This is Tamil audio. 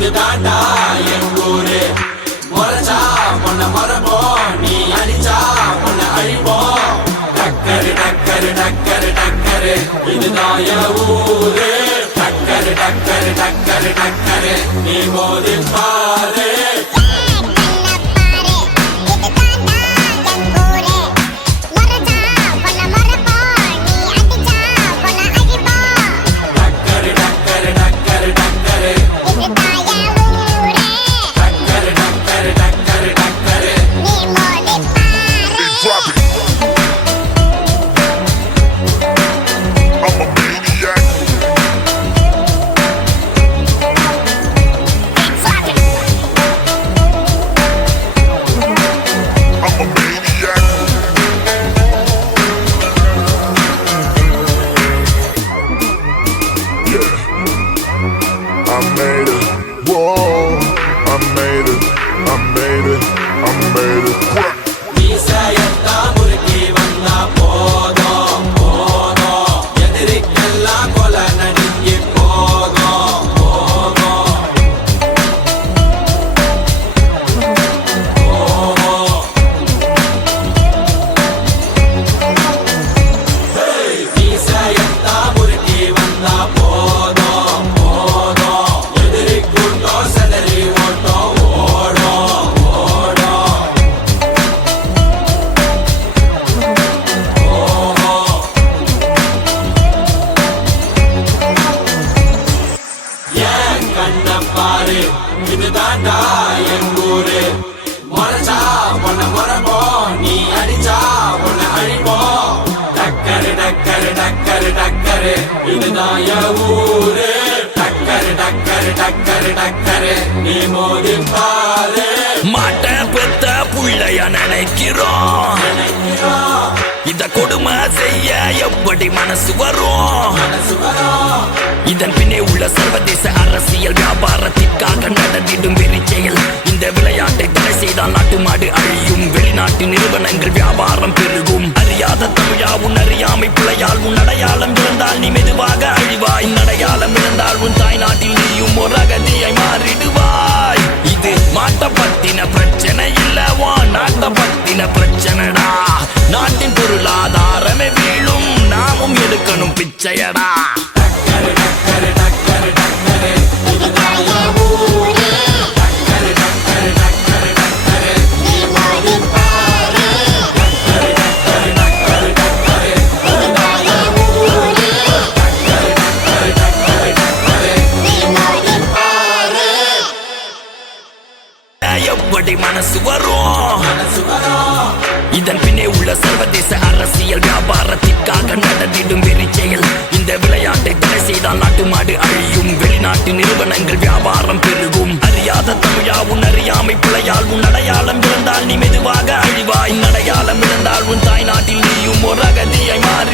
இது தாண்டா என் ஊரு. முறைச்சா உன்னை மறப்போம் நீ அடிச்சா உன்னை அழிப்போம். டக்கரு டக்கரு டக்கரு டக்கரு இதுதான் என் ஊரு. டக்கரு டக்கரு டக்கரு டக்கரு நீ போது பாரு. I made it. Whoa. I made it. I made it. I made it. கண்ண பாரு. இதுதான்டா என் ஊரு. முறைச்சா உன்னை முறைப்போம். நீ அடிச்சா உன்னை அழிப்போம். டக்கரு டக்கரு டக்கரு டக்கரு. இதுதான் என் ஊரு. டக்கரு டக்கரு டக்கரு டக்கரு. நீ மோதி பாரு. மாட்ட பெத்த புள்ளைய நினைக்கிறோம். இத கொடுமை செய்ய எப்படி மனசு வரும்? இதன் பின்னே ஆதாரமே வேணும். நாமும் எடுக்கணும் பிச்சையடா. மனசு வரும். இதன் பின்னே உள்ள சர்வதேச அரசியல் வியாபாரத்திற்காக நடந்திடும் வெறி செயல் இந்த விளையாட்டை தடை செய்தால் நாட்டு மாடு அழியும். வெளிநாட்டு நிறுவனங்கள் வியாபாரம் பெருகும். அறியாத தமிழா உன் அறியாமை பிழையால் உன் அடையாளம் இழந்தால் நீ மெதுவாக அழிவாய். அடையாளம் இழந்தால் உன் தாய் நாட்டில் நீயும் ஒரு அகதியை மாறி